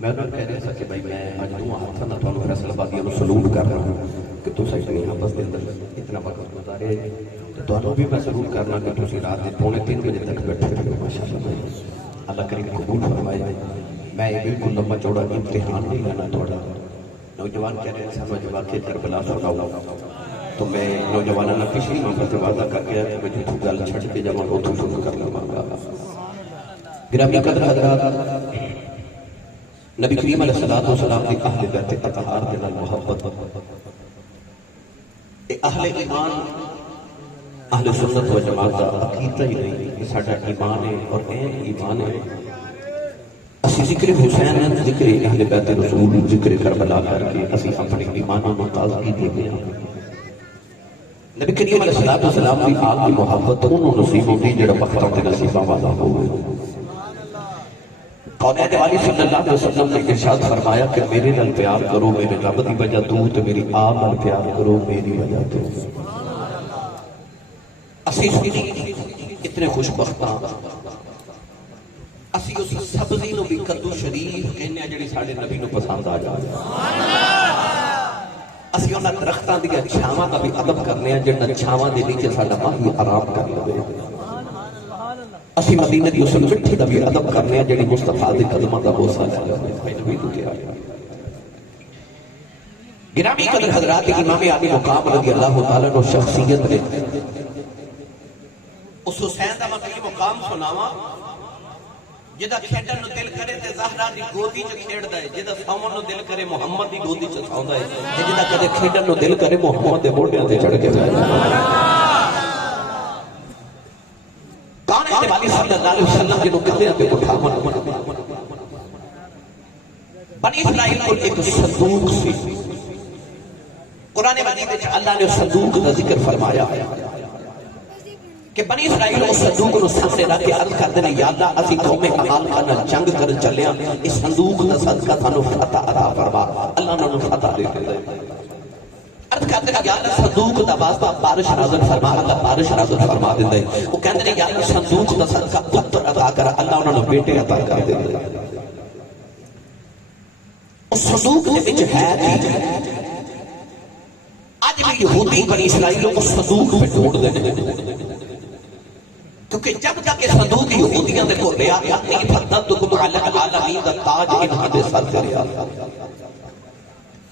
میں انہوں نے کہہ رہا کہ بھائی میں آج دوں ہاتھ نہ تو فیصل آبادی کو سلوٹ کر رہا ہوں کہ تو ساری آپس کے اندر اتنا وقت گزارے تو بھی میں ضرور کرنا کہ تھی رات کے 2:45 بجے تک بیٹھے رہے ہو ماشاء اللہ اللہ کریم قبول فرمائے میں یہ بالکل لمبا چوڑا امتحان نہیں لینا تھوڑا نوجوان کہہ رہے ہیں میں واقعی کربلا سناؤں تو میں نوجوانوں نے پچھلی محفل سے وعدہ کر کے کہ میں جتوں گل چھڑ کے جب اتوں شروع کر لواں گا گرامی قدر حضرات نبی کریم علیہ الصلوۃ والسلام کی اہل بیت اطہار کے نال محبت اہل ایمان اہل سنت و جماعت کا عقیدہ ہی نہیں کہ ساڈا ایمان ہے اور عین ایمان ہے اسی ذکر حسین ذکر اہل بیت رسول ذکر کربلا کر کے اسی اپنے ایمانوں کو تازگی دے ہیں نبی کریم علیہ الصلوۃ والسلام کی آل کی محبت انہوں نصیب ہوتی جڑا بختوں کے نصیبہ والا ہوئے قونین والی صلی اللہ علیہ وسلم نے ارشاد فرمایا کہ میرے نال پیار کرو میرے رب دی وجہ تو تے میری آل نال پیار کرو میری وجہ تو اسی اتنے خوش بختاں اسی اس سبزی نو بھی کدو شریف کہنے جڑی ساڈے نبی نو پسند آ جائے اسی انہاں درختاں دی چھاواں دا بھی ادب کرنے ہیں جڑا چھاواں دے نیچے ساڈا ماہی آرام کر لے اسی مدینہ دی اس مٹھی دا بھی ادب کرنے ہیں جڑی مصطفیٰ دے قدماں دا بوسہ لے لے گرامی قدر حضرات امام علی مقام رضی اللہ تعالیٰ عنہ شخصیت نے اس حسین دا مقام مقام سناواں جدا کھیڈن نو دل کرے تے زہرا دی گودی چ کھیڈدا ہے جدا سومن نو دل کرے محمد دی گودی چ سوندا ہے تے جدا کدے کھیڈن نو دل کرے محمد دے موڈیاں تے چڑھ کے بیٹھ کان والی صلی اللہ علیہ وسلم جنوں کندے تے اٹھاون بنی اسرائیل کول ایک صندوق سی قرآن مجید وچ اللہ نے صندوق دا ذکر فرمایا کہ بنی اسرائیل اس صندوق نو سامنے رکھ کے عرض کر دینے یا اللہ اسی قوم عمالقہ نال جنگ کر چلے ہیں اس صندوق دا صدقہ تھانو فتح عطا فرما اللہ نے فتح دے دے عرض کر دینے یا اللہ صندوق دا واسطہ بارش نازل فرما اللہ بارش نازل فرما دے وہ کہندے نے یا اللہ صندوق دا صدقہ پتر عطا کر اللہ انہاں نو بیٹے عطا کر دے اس صندوق دے وچ ہے آج بھی یہودی بنی اسرائیل اس صندوق پہ ڈھونڈ دے کیونکہ جب تک یہ صندوق یہودیاں دے کو لیا نہیں فضلتکم علی العالمین دا تاج انہاں دے سر تے رہیا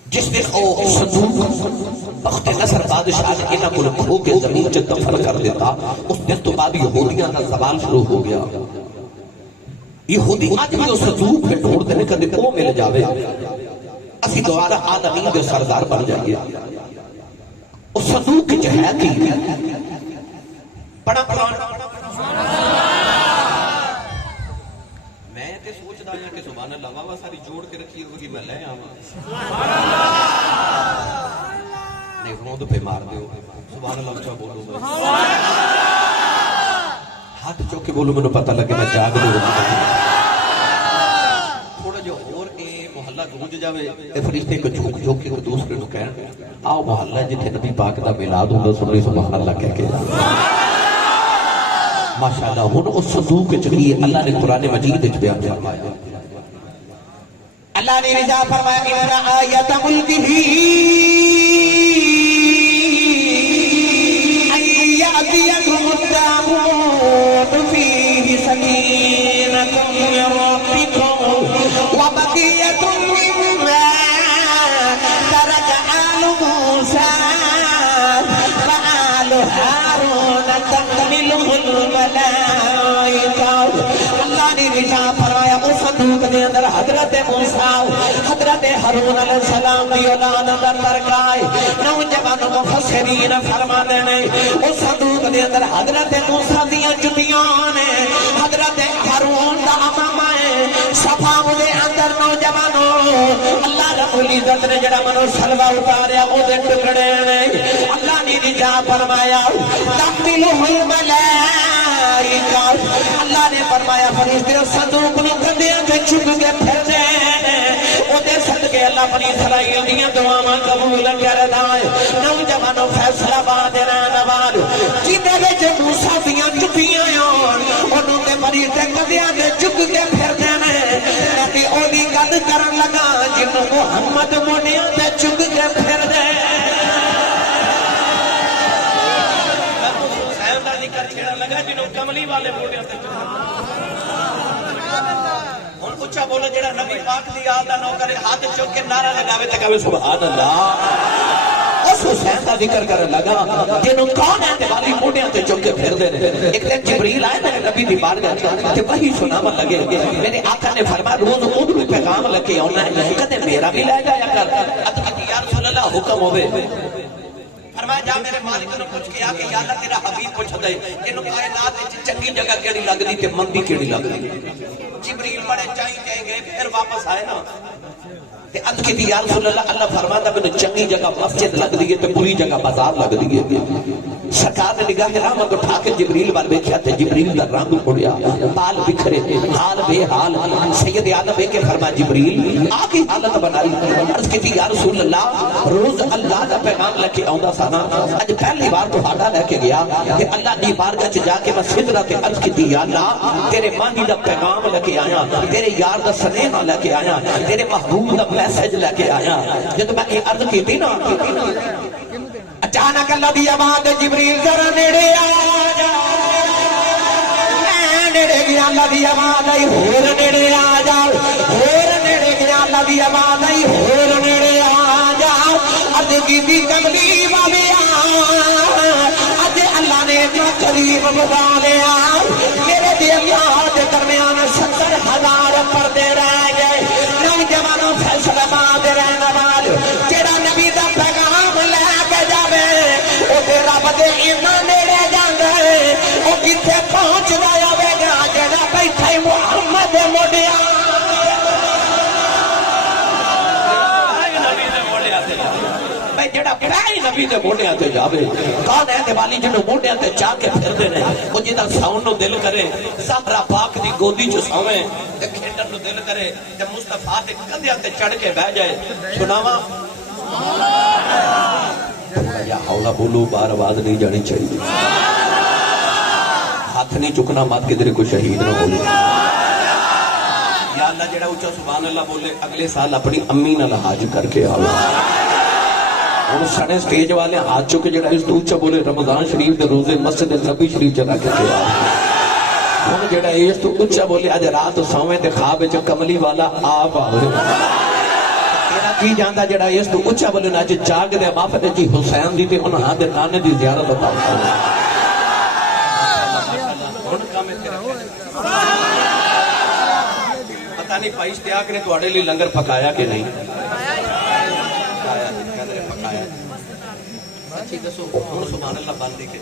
جس دن او صندوق بخت نصر بادشاہ نے انہاں کو کھو کے زمین چ دفن کر دیتا اس دن تو بعد یہودیاں دا زوال شروع ہو گیا یہودی آج بھی اس صندوق پہ ڈھونڈ دے کدے کو مل جاوے اسی دوبارہ عالمین دے سردار بن جائیے اس صندوق کی ہے کی بڑا قرآن میں تے سوچ دا کہ سبحان اللہ واہ ساری جوڑ کے رکھی ہوگی میں لے آواں نہیں رود پہ مار دیو سبحان اللہ اچھا بولو سبحان اللہ ہاتھ چوک کے بولو میں پتہ لگے میں جاگ نہیں رہا تھوڑا جو اور اے محلہ گونج جاوے اے فرشتے کو جھوک جھوک کے دوسرے نو کہن آؤ محلہ جتھے نبی پاک دا میلاد ہوندا سن سبحان اللہ کہہ کے ماشاءاللہ ہن اس صندوق وچ کی اللہ نے قرآن مجید وچ بیان فرمایا اللہ نے رضا فرمایا ان آیت ملکہ ان یأتیکم التابوت فیہ سکینۃ من ربکم وبقیۃ مما ترک آل موسیٰ وآل ہارون تحملہ الملائکہ اللہ نے رضا فرمایا اس صندوق دے اندر حضرت موسیٰ حضرت ہارون علیہ السلام دی اولاد اندر ترکائے نوجوان مفسرین فرما دینے اس صندوق دے اندر حضرت موسیٰ دیا جتیاں نے حضرت ہارون دا امامہ صفا دے اندر نوجوانوں اللہ رب العزت نے جڑا منو سلوہ اتاریا او دے ٹکڑے نے اللہ نے رضا فرمایا تحملہ الملائکہ اللہ نے فرمایا فرشتے صندوق نو کندھیاں تے چک کے پھر دے او دے صدقے اللہ بنی اسرائیل دیاں دعاواں قبول کردا ہے نوجوانوں فیصلہ باد رہن وال جدے وچ موسیٰ دیاں چٹیاں اونوں تے فرشتے کندھیاں تے چک کے پھر دے نے تے او دی گل کرن لگا جنوں محمد موڈیاں تے چک کے پھر دے حسین دا ذکر چھڑن لگا جنوں کملی والے موڈیاں تے چک ہن اچھا بولے جڑا نبی پاک دی آل دا نوکر ہاتھ چک کے نعرہ لگاوے تے کہے سبحان اللہ اس حسین دا ذکر کرن لگا جنوں کون ہے تے والی موڈیاں تے چک کے پھر دے ایک دن جبریل آئے میرے نبی دی بارگاہ تے وحی سناون لگے میرے آقا نے فرمایا روز اودھو پیغام لے کے آنا ہے کدے میرا بھی لے جایا کر یا رسول اللہ حکم ہوے فرمایا جا میرے مالک نے پوچھ کے آ کے یا اللہ تیرا حبیب پوچھ دے اینو کائنات وچ چنگی جگہ کیڑی لگدی تے مندی کیڑی لگدی جبریل بڑے چاہی کہے گئے پھر واپس آئے نا تے عرض کی یا رسول اللہ اللہ فرماتا میں چنگی جگہ مسجد لگ دی ہے تے بری جگہ بازار لگ دی ہے سرکار نے نگاہ رحمت اٹھا کے جبریل وال ویکھیا تے جبریل دا رنگ اڑیا بال بکھرے حال بے حال سید عالم کے فرمایا جبریل آ کی حالت بنائی عرض کی یا رسول اللہ روز اللہ دا پیغام لے کے آوندا سا نا اج پہلی بار تہاڈا لے کے گیا تے اللہ دی بارگاہ وچ جا کے میں سدرہ تے عرض کی یا اللہ تیرے مانی دا پیغام لے کے آیا تیرے یار دا سنیہا لے کے آیا تیرے محبوب دا میسج لے کے آیا جب میں یہ عرض کی تھی نا اچانک اللہ دی آواز جبریل ذرا نیڑے آ جا میں نیڑے گیا اللہ دی آواز آئی ہور نیڑے آ جا ہور نیڑے گیا اللہ دی آواز آئی ہور نیڑے آ جا عرض کی تھی کملی والے اج اللہ نے اتنا قریب بتا لیا میرے دیار کے درمیان 70,000 پردے رہ گئے نوجوانوں فیصلہ باد رہنا وال جڑا نبی دا پیغام لے کے جاوے او تے رب دے ایمان نیڑے جاندا ہے او کتے پہنچدا آوے گا جڑا بیٹھا محمد موڈیاں جڑا پہلی نبی دے موڈیاں تے جاوے کون ہے دیوالی جنوں موڈیاں تے چا کے پھردے نے او جدا ساؤن نو دل کرے زہرا پاک دی گودی چ ساویں تے کھیڈن نو دل کرے تے مصطفی دے کندھیاں تے چڑھ کے بیٹھ جائے سناواں یا حولا بولو بار آواز نہیں جانی چاہیے ہاتھ نہیں چکنا مات کدھر کوئی شہید نہ بولے یا اللہ جڑا اونچا سبحان اللہ بولے اگلے سال اپنی امی نال حج کر کے آوے اور سڑے سٹیج والے ہاتھ چکے جڑا اس تو اونچا بولے رمضان شریف دے روزے مسجد نبی شریف چلا کے آوے ہن جڑا اس تو اونچا بولے اج رات سویں تے خواب وچ کملی والا آپ آوے تیرا کی جاندا جڑا اس تو اونچا بولے اج جاگ دے محفل جی حسین دی تے انہاں دے نانے دی زیارت بتاؤ ہن کام تیرا پتہ نہیں بھائی اشتیاق نے تواڈے لیے لنگر پکایا کہ نہیں سبحان اللہ باندھی کے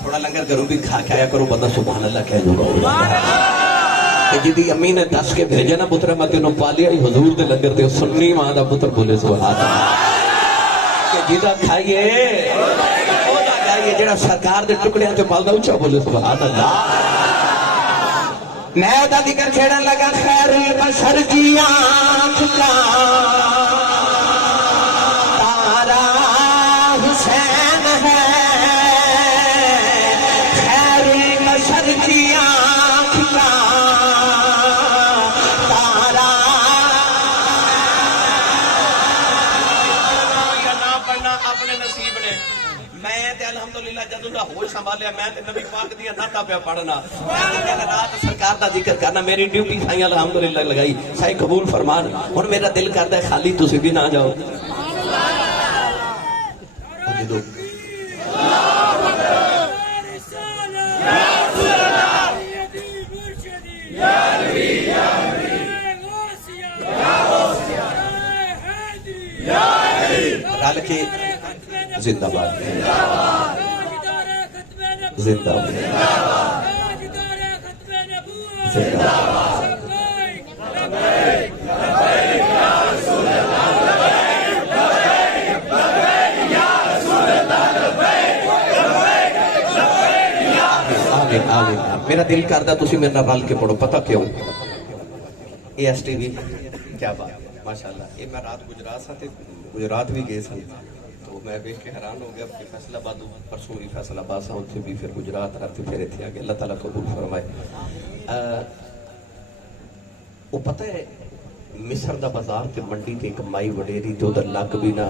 تھوڑا لنگر گھروں بھی کھا کے آیا کرو بندہ سبحان اللہ کہہ دوں گا جی امی نے دس کے بھیجے نا پتر میں تینوں پالیا حضور دے لنگر تے سنی ماں دا پتر بولے سبحان اللہ کہ جیدہ کھائیے او دا کھائیے جڑا سرکار دے ٹکڑے تے پالدا اونچا بولے سبحان اللہ میں دا ذکر چھڑن لگا خیر البشر کی آنکھ کا حسین ہے خیر البشر کی آنکھ کا تارا نہ پڑھنا اپنے نصیب نے میں تے الحمدللہ جدوں دا ہوش سنبھالیا میں تے نبی پاک دی نعتاں پیا پڑھنا رات سرکار دا ذکر کرنا میری ڈیوٹی سائیں الحمدللہ لگائی سائیں قبول فرمان ہن میرا دل کردا ہے خالی تسی بھی نہ جاؤ رل کے زندہ باد زندہ باد میرا دل کردا تسی میرے نال رل کے پڑھو پتہ کیوں اے ایس ٹی وی کیا بات ماشاءاللہ یہ میں رات گجرات سا تے گجرات بھی گئے سن تو میں دیکھ کے حیران ہو گیا کہ فیصل آباد پرسوں بھی فیصل آباد سا اتنے بھی پھر گجرات رات پھر اتنے آ گئے اللہ تعالیٰ قبول فرمائے وہ پتہ ہے مصر دا بازار تے منڈی تے ایک مائی وڈیری تے ادھر لگ بھی نہ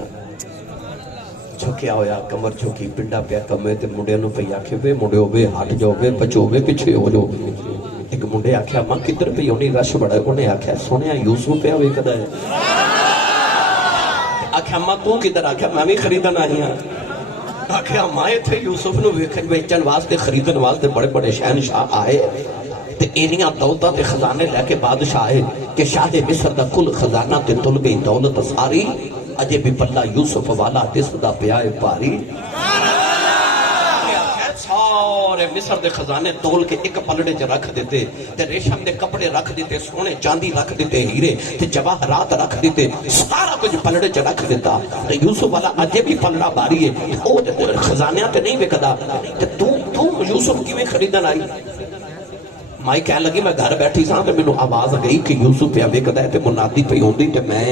جھکیا ہویا کمر جھکی پنڈا پیا کمے تے منڈے نو پئی آکھے وے منڈیو وے ہٹ جاؤ وے بچو وے پیچھے ہو جاؤ. ایک منڈے آکھیا ماں کدھر پئی ہونی رش بڑا ہے. انہیں آکھیا سنیا یوسف پیا ویکھدا ہے. آکھیا ماں تو کدھر؟ آکھیا میں بھی خریدن آئی ہاں. آکھیا ماں ایتھے یوسف نو ویکھن ویچن واسطے خریدن واسطے بڑے بڑے شہنشاہ آئے تے اینیاں دولتاں تے خزانے لے کے بادشاہ آئے کہ شاہ مصر دا کل خزانہ تے تل گئی دولت ساری اجے بھی پلہ یوسف والا دس دا پیائے پاری. سارے مصر دے خزانے تول کے ایک پلڑے چ رکھ دیتے تے ریشم دے کپڑے رکھ دیتے سونے چاندی رکھ دیتے ہیرے تے جواہرات رکھ دیتے سارا کچھ پلڑے چ رکھ دیتا. تے یوسف والا اجے بھی پلڑا باری ہے او خزانیاں تے نہیں وکدا تے تو یوسف کیویں خریدن آئی؟ مائی کہنے لگی میں گھر بیٹھی ساں تے مینوں آواز گئی کہ یوسف پیا وکدا ہے تے منادی پئی ہوندی تے میں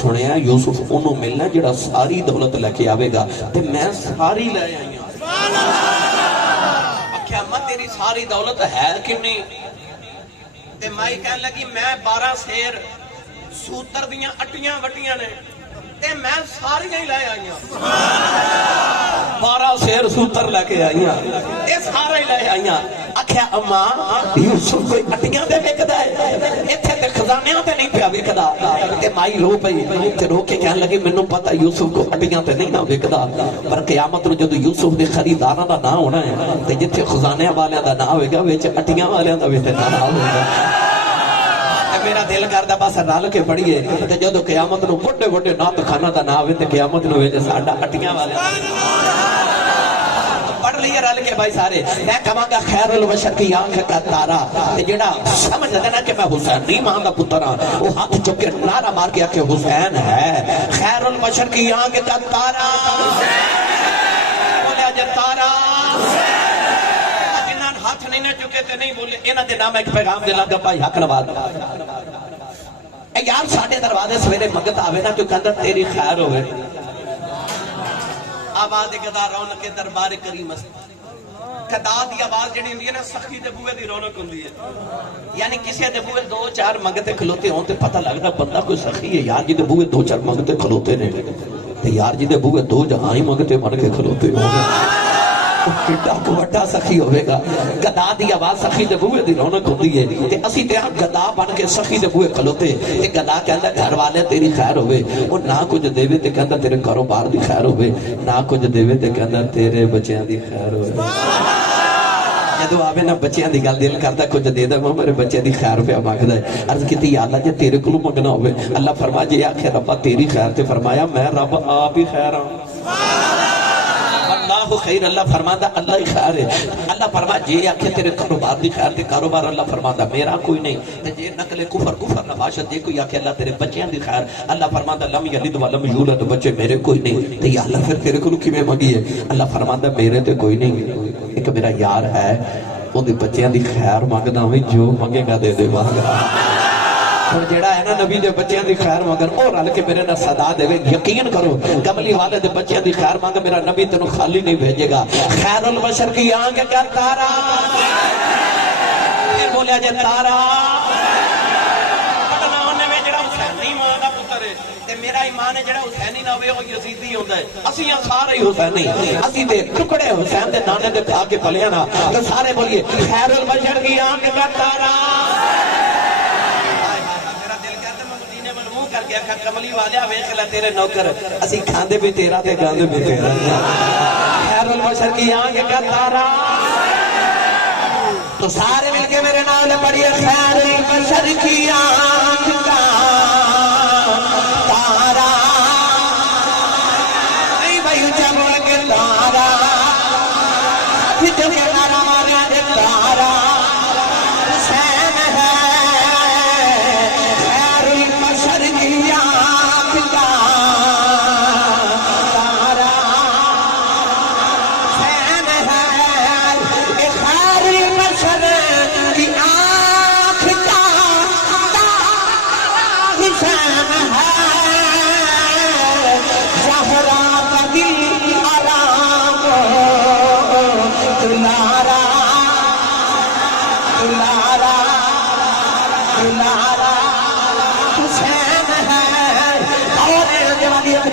سنیا یوسف اونوں ملنا جڑا ساری دولت لے کے آوے گا تے میں ساری لے آئی ہوں. آکھیا اما تیری ساری دولت ہے کنی؟ تے مائی کہنے لگی میں 12 سیر سوتر دیاں اٹیاں وٹیاں نے تے میں ساری ہی لے آئی ہوں. 12 سیر سوتر لے کے آئی ہوں تے سارے لے آئی ہوں. آکھیا اما یوسف کوئی اٹیاں دے وکدا ہے ایتھے تے خزانیاں تے نہیں پیا وکدا. تے مائی رو پئی تے رو کے کہن لگی مینوں پتہ یوسف کو اٹیاں تے نہیں نہ وکدا پر قیامت نو جدوں یوسف دے خریداراں دا نام ہونا ہے تے جتھے خزانیاں والیاں دا نام ہوے گا وچ اٹیاں والیاں دا وی تے نام ہوے گا. میرا دل کردا بس رل کے پڑھیے تے جدوں قیامت نو بڑے بڑے نات خانہ دا نام ہوے تے قیامت نو وچ ساڈا اٹیاں والیاں پڑھ لیے رل کے بھائی سارے. میں کہاں گا خیر البشر کی آنکھ کا تارا تے جڑا سمجھ لینا کہ میں حسین نہیں ماں دا پتر ہاں وہ ہاتھ چک کے نعرہ مار کے کہ حسین ہے. خیر البشر کی آنکھ کا تارا بولیا جے تارا جنہاں ہاتھ نہیں نہ چکے تے نہیں بولے انہاں دے نام ایک پیغام دے لگا بھائی حق نواز اے یار ساڈے دروازے سویرے منگت آوے نا تو کہندا تیری خیر ہوئے. آواز گدا رونق کے دربار کریم گدا دی آواز جڑی ہوندی ہے نا سخی دے بوئے دی رونق ہوندی ہے. یعنی کسی دے بوئے 2-4 منگتے کھلوتے ہوں تے پتہ لگدا بندہ کوئی سخی ہے. یار جی دے بوئے 2-4 منگتے کھلوتے نے تے یار جی دے بوئے 2 جہاں ہی منگتے بن کے کھلوتے ہوں گے کڈا کو وڈا سخی ہوے گا. گدا دی آواز سخی دے بوئے دی رونق ہوندی ہے تے اسی تے گدا بن کے سخی دے بوئے کھلوتے تے گدا کہندا گھر والے تیری خیر ہوے او نہ کچھ دیوے تے کہندا تیرے کاروبار دی خیر ہوے نہ کچھ دیوے تے کہندا تیرے بچیاں دی خیر ہوے. جدو آوے نا بچیاں دی گل دل کردا کچھ دے دے میرے بچے دی خیر پیا مانگدا ہے. عرض کیتی یا اللہ جے تیرے کولوں منگنا ہوے اللہ فرما جے آکھے ربا تیری خیر تے فرمایا میں رب آپ ہی خیر ہاں. اللہ خیر اللہ فرماتا اللہ ہی خیر ہے. اللہ فرما جے آکھے تیرے کاروبار دی خیر تے کاروبار اللہ فرماتا میرا کوئی نہیں تے جے نقل کفر نہ باشد جے کوئی آکھے اللہ تیرے بچیاں دی خیر اللہ فرماتا لم یلد ولم یولد بچے میرے کوئی نہیں تے یا اللہ پھر تیرے کولوں کیویں منگی ہے؟ اللہ فرماتا میرے تے کوئی نہیں ایک میرا یار ہے اون دے بچیاں دی خیر منگدا ہوئی جو منگے گا دے دے گا. اور جیڑا ہے نا نبی دے بچیاں دی خیر مانگن اور رل کے میرے نہ صدا دے یقین کرو کملی والے دے بچیاں دی خیر مانگ میرا نبی تینوں خالی نہیں بھیجے گا. خیر البشر کی آنکھ کا تارا پھر بولیا جے تارا پتہ نہ ہونے میں جڑا حسینی ماں دا پتر ہے تے میرا ایمان ہے جڑا حسینی نہ ہوئے وہ یزیدی ہوندا ہے. اسی سارے حسینی اسی دے ٹکڑے حسین دے نانے دے کھا کے پلے نا تو سارے بولیے خیر البشر کی آنکھ کا تارا. کملی والیا ویکھ لے تیرے نوکر اسی کھاندے بھی تیرا تے گاندے بھی تیرا. خیر البشر کی آنکھ کا تارا تو سارے مل کے میرے نال پڑھیے خیر البشر کی آنکھ کا تارا نہیں بھائی جب کے تارا جو کہ تارا مارا دے تارا حسین ہے. خیر البشر کی آنکھ کا تارا حسین ہے. خیر البشر کی آنکھ کا تارا حسین ہے. زہرا کا دل آرام دلارا دلارا دلارا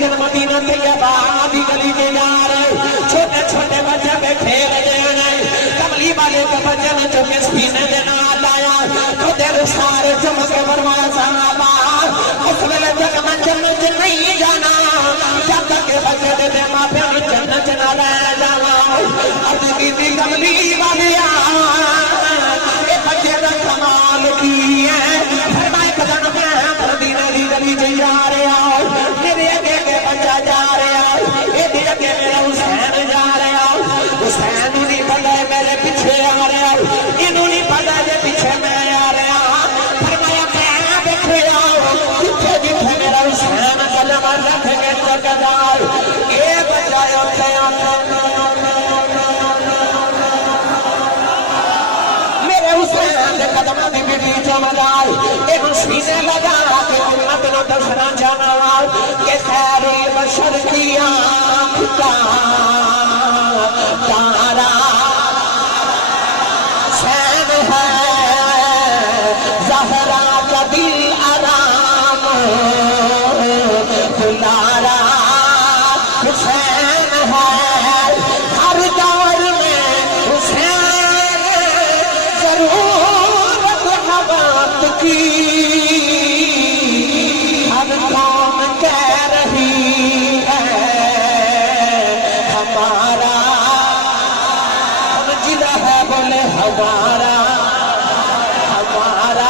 لیکن مدینہ طیبہ دی گلی میں جا رہے چھوٹے چھوٹے بچے پہ کھیل رہے ہیں کملی والے کے بچے نے جو کہ سینے دے نال آیا خودے رسار چمکے فرمایا صحابہ اس ویلے تک میں جنت نہیں جانا جب تک کہ بچے دے ماں پہ جنت نہ رہ جانا عرض کی تھی کملی والیا اے بچے دا کمال کی ہے فرمائے قدم میں مدینہ دی گلی میں جا رہے آؤ میرے اگے کے بچہ جا رہے آؤ اے دے اگے میرا حسین جا رہے آؤ حسین نہیں پتا میرے پیچھے آ رہے آؤ انہوں نہیں پتا جے پیچھے میں آ رہے آؤ فرمایا میں بیٹھے آؤ جتھے جتھے میرا حسین قدم رکھ کے چک جاؤ اے بچہ اٹھے قدمہ دی بیٹی چمدار ایک سینے لگا کہ امت نو دسنا جانا کہ خیر بشر کی آنکھ کا تارا حسین ہے زہرا کا دل آرام دلارا حسین ہے ہر دور میں حسین ضرور ہر قوم کہہ رہی ہے ہمارا جدہ ہے بولے ہمارا ہمارا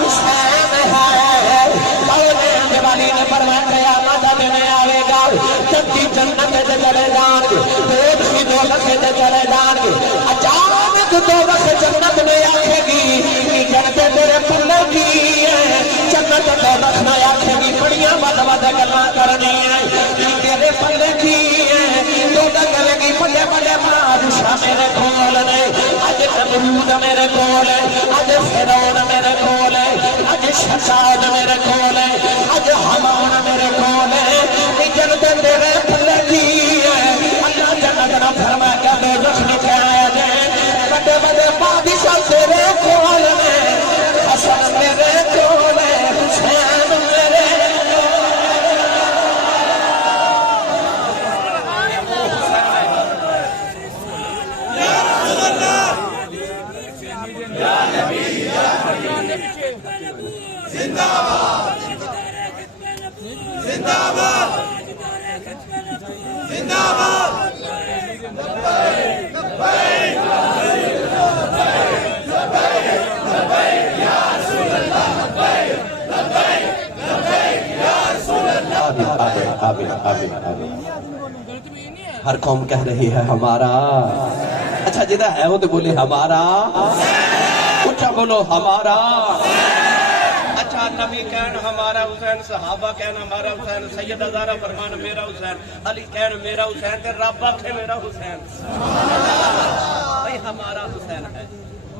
حسین ہے بولے دیوالی نے فرمایا قیامت دینے آئے گا جبکہ جنت سے چلے جان گے دودھ کی دو لکھے سے چلے جان گے اچانک دو وقت جنت میں آکھے گی کہ جنت تیرے پلے کی ہے جنت تو رکھنا آکھے گی بڑیاں بد بد گلاں کرنی ہیں کہ تیرے پلے کی ہے تو گلے گی بڑے بڑے بادشاہ میرے کول نے اج نمرود میرے کول ہے اج فرعون میرے کول ہے اج شداد میرے کول ہے اج حامان میرے کول ہے کہ جنت تیرے پلے کی ہے اللہ جنت نہ فرما کے دوزخ نکایا جائے بڑے بڑے بادشاہ تیرے کول میں حسن میرے کول ہے حسین میرے زندہ باد زندہ باد زندہ باد ہر قوم کہہ رہی ہے ہمارا اچھا جدہ ہے وہ تو بولے ہمارا اچھا بولو ہمارا اچھا نبی کہن ہمارا حسین صحابہ کہن ہمارا حسین سید ہزارہ فرمان میرا حسین علی کہن میرا حسین تے رب آکھے میرا حسین بھئی ہمارا حسین ہے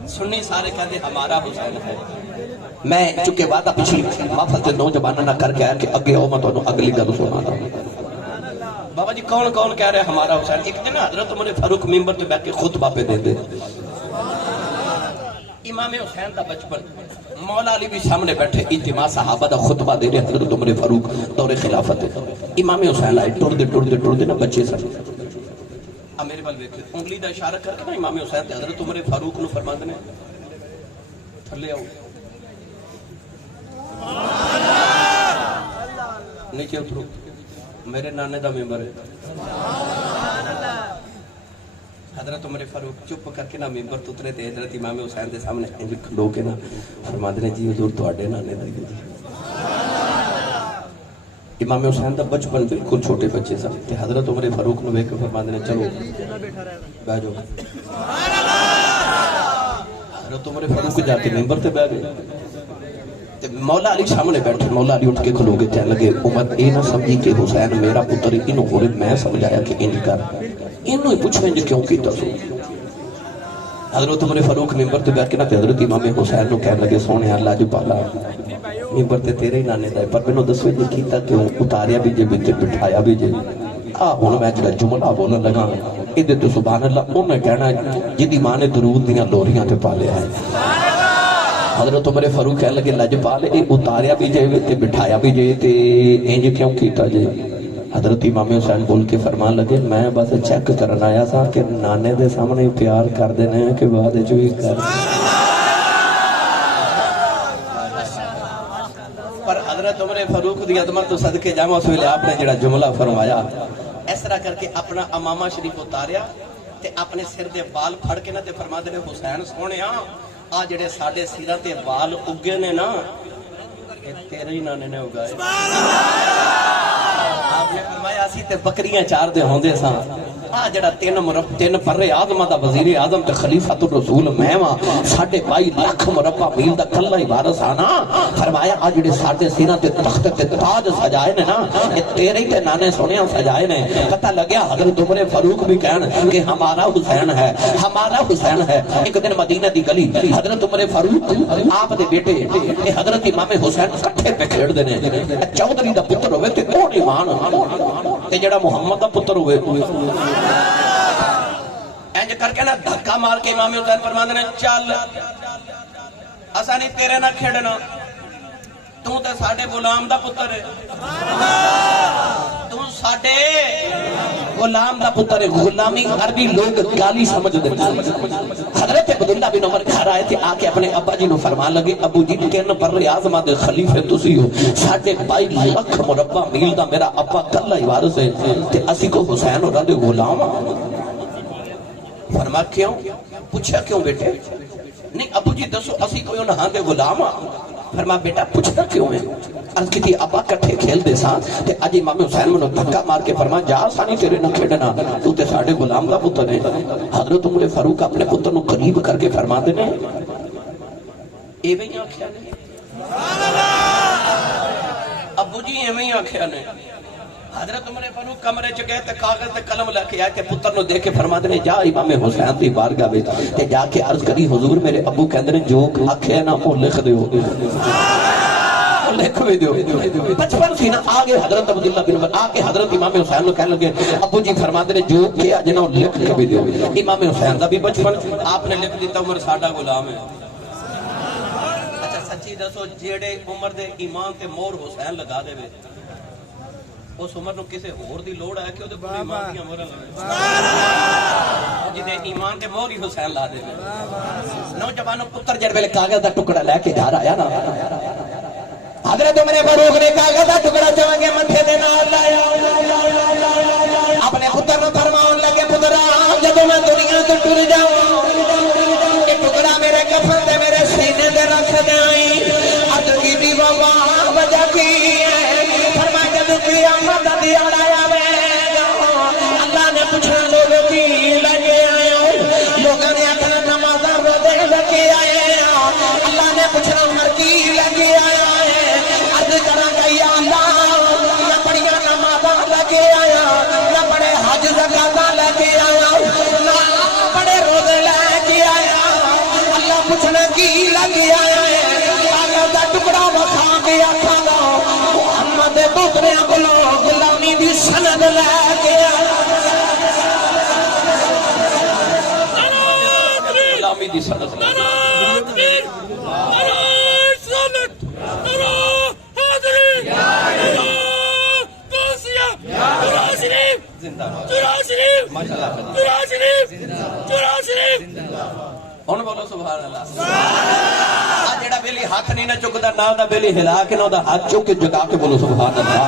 سنی سارے کہتے ہمارا حسین ہے میں چکے وعدہ پچھلی محفل سے نوجوانہ نہ کر کے آیا کہ اگے آؤ میں تو اگلی گل سنا رہا بابا جی کون کون کہہ رہے ہمارا حسین ایک دن حضرت عمر فاروق ممبر پہ بیٹھ کے خطبہ پہ دے دے امام حسین دا بچپن مولا علی بھی سامنے بیٹھے اجتماع صحابہ دا خطبہ دے رہے حضرت عمر فاروق دور خلافت امام حسین آئے ٹر دے نا بچے سر میرے بال دیکھے انگلی دا اشارہ کر کے نا امام حسین تے حضرت عمر فاروق نو فرما دینے تھلے آؤ نیچے اترو میرے نانے دا ممبر ہے حضرت عمر فاروق چپ کر کے نا ممبر تو اترے تے حضرت امام حسین دے سامنے انج کھلو کے نا فرما دینے جی حضور تواڈے نانے دا جی امام حسین دا بچپن بالکل چھوٹے بچے سن تے حضرت عمر فاروق نو ویکھ کے فرما دینے چلو بیٹھ جاؤ حضرت عمر فاروق جا کے ممبر تے بیٹھ گئے مولا علی سامنے بیٹھے مولا علی اٹھ کے کھلو گے کہنے لگے امت اے نہ سمجھی کہ حسین میرا پتر انہوں کو میں سمجھایا کہ انج کر انہوں ہی پوچھیں جو کیوں کی تسو حضرت عمر فاروق ممبر تے بیٹھ کے نہ حضرت امام حسین نو کہنے لگے سونے اللہ جو پالا ممبر تے تیرے ہی نانے دا پر مینوں دسو جی کیتا کیوں اتاریا بھی جے وچ بٹھایا بھی جے ہن میں جڑا جملہ بولن لگا ادھر تو سبحان اللہ انہیں کہنا جدی ماں نے درود دیاں لوریاں تے پالیا ہے حضرت عمر فاروق کہنے لگے لجپال اے اتاریا بھی جائے تے بٹھایا بھی جائے تے انج کیوں کیتا جائے؟ حضرت امام حسین بول کے فرمان لگے میں بس چیک کرنا آیا سا کہ نانے دے سامنے پیار کر دینے ہیں کہ بعد جو ہی کر پر حضرت عمر فاروق دی عظمت تو صدقے جاواں اس ویلے آپ نے جڑا جملہ فرمایا اس طرح کر کے اپنا امامہ شریف اتاریا تے اپنے سر دے بال پھڑ کے نہ تے فرما دے حسین سونیا آ جڑے ساڈے سراں تے بال اگے نے نا اے تیرے ہی نانے نے اگائے آپ نے فرمایا اسی تے بکریاں چار دے ہوندے ساں آ جڑا تین پر اعظم دا وزیر اعظم تے خلیفۃ الرسول میں وا 2.5 لاکھ مربع میل دا کلا ہی وارث آنا فرمایا آ جڑے ساڈے سینا تے تخت تے تاج سجائے نے نا اے تیرے ہی تے نانے سونیا سجائے نے پتہ لگیا حضرت عمر فاروق بھی کہن کہ ہمارا حسین ہے ہمارا حسین ہے ایک دن مدینہ دی گلی حضرت عمر فاروق آپ دے بیٹے اے حضرت امام حسین کٹھے پہ کھیڑ دے نے چودھری دا پتر ہوئے تے کون ایمان تے جڑا محمد دا پتر ہوئے اینج کر کے نا دھکا مار کے امام حسین فرماندے نے چل اساں نہیں تیرے نہ کھیڑنا تو تے ساڈے غلام دا پتر ہے تو ساڈے غلام دا پتر ہے غلامی عربی لوگ گالی سمجھ دے حضرت عبداللہ بن عمر گھر آئے تھے آ کے اپنے ابا جی نو فرمان لگے ابو جی کن پر اعظم دے خلیفے تسی ہو 2.5 لاکھ مربع میل دا میرا ابا کلا ہی وارث ہے تے اسی کو حسین اور دے غلام فرما کیوں پوچھا کیوں بیٹے نہیں ابو جی دسو اسی کوئی انہاں دے غلام فرما بیٹا پوچھنا کیوں ہے عرض کی تھی ابا کٹھے کھیل دے ساں تے اج امام حسین منو دھکا مار کے فرما جا سانی تیرے نہ کھیڈنا تو تے ساڈے غلام دا پتر ہے حضرت عمر فاروق اپنے پتر نو قریب کر کے فرما دے نے ایویں ہی آکھیا نے ابو جی ایویں ہی آکھیا نے حضرت عمر فاروق کمرے چ گئے تے کاغذ تے قلم لے کے آئے تے پتر نو دیکھ کے فرماتے نے جا امام حسین دی بارگاہ وچ تے جا کے عرض کری حضور میرے ابو کہندے نے جو آکھے نا او لکھ دیو لکھ بھی دیو بچپن سی نا آگے حضرت عبداللہ بن عمر آگے حضرت امام حسین نو کہنے لگے ابو جی فرماتے نے جو کیا جنہوں لکھ کے بھی دیو امام حسین دا بھی بچپن آپ نے لکھ دیتا عمر ساڈا غلام ہے اچھا سچی دسو جیڑے عمر دے ایمان تے مور حسین لگا دے وے اس عمر نو کسے اور دی لوڑ ہے کہ او دے پورے ایمان دی عمر لگے جدے ایمان تے مور ہی حسین لا دے نوجوانوں پتر جڑ ویلے کاغذ دا ٹکڑا لے کے گھر آیا نا حضرت عمر فاروق نے کاغذ دا ٹکڑا چا کے متھے دے نال لایا اپنے پتر نو فرمان لگے پترا جدوں میں دنیا تو ٹر جاواں اے ٹکڑا میرے کفن تے میرے سینے تے رکھ دے عرض کیتی بابا وجہ کی قیامت دا دیاڑا آوے گا اللہ نے پوچھنا لوگوں کی لگے آئے ہو لوگوں نے آخر نمازاں روزے لگے آئے اللہ نے پوچھنا عمر کی لگے آیا ہے عرض کرا کہ یا اللہ نہ بڑیاں نمازاں لگے آیا نہ بڑے حج زکاتاں لگے آیا نہ بڑے روزے لے کے آیا اللہ پوچھنا کی لگے آیا ہے کاغذ دا ٹکڑا وکھا کے آکھاں گا محمد دوسرے کولو غلامی دی سند لے کے غلامی دی سند بولو سبحان اللہ جڑا بیلی ہاتھ نہیں نہ چکتا نہ دا بیلی ہلا کے نہ دا ہاتھ چک کے جگا کے بولو سبحان اللہ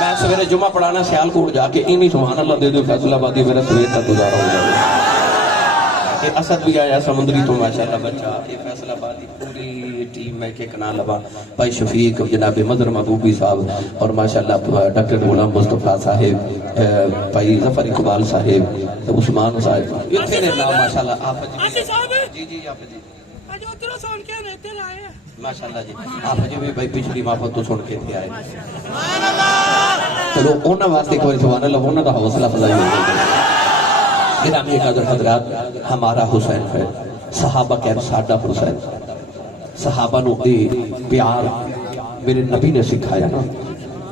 میں سویرے جمعہ پڑھانا سیالکوٹ جا کے انہی سبحان اللہ دے دو فیصلہ آبادی میرا سویر تک گزارا ہو جائے یہ اسد بھی آیا سمندری تو ماشاءاللہ بچہ یہ فیصلہ آبادی پوری ٹیم میں کے کنا لبا بھائی شفیق جناب مظہر محبوبی صاحب اور ماشاءاللہ ڈاکٹر غلام مصطفیٰ صاحب بھائی ظفر اقبال صاحب عثمان صاحب یہ تیرے نام ماشاءاللہ آپ جی جی آپ جی ماشاءاللہ جی آپ جی بھی بھائی پچھلی محفل تو سن کے تھے آئے چلو اونا واسطے کوئی سبحان اللہ اونا دا حوصلہ فضائی ہوگی گرامی قدر حضرات ہمارا حسین ہے صحابہ کہہ ساڈا حسین صحابہ نو اے پیار میرے نبی نے سکھایا نا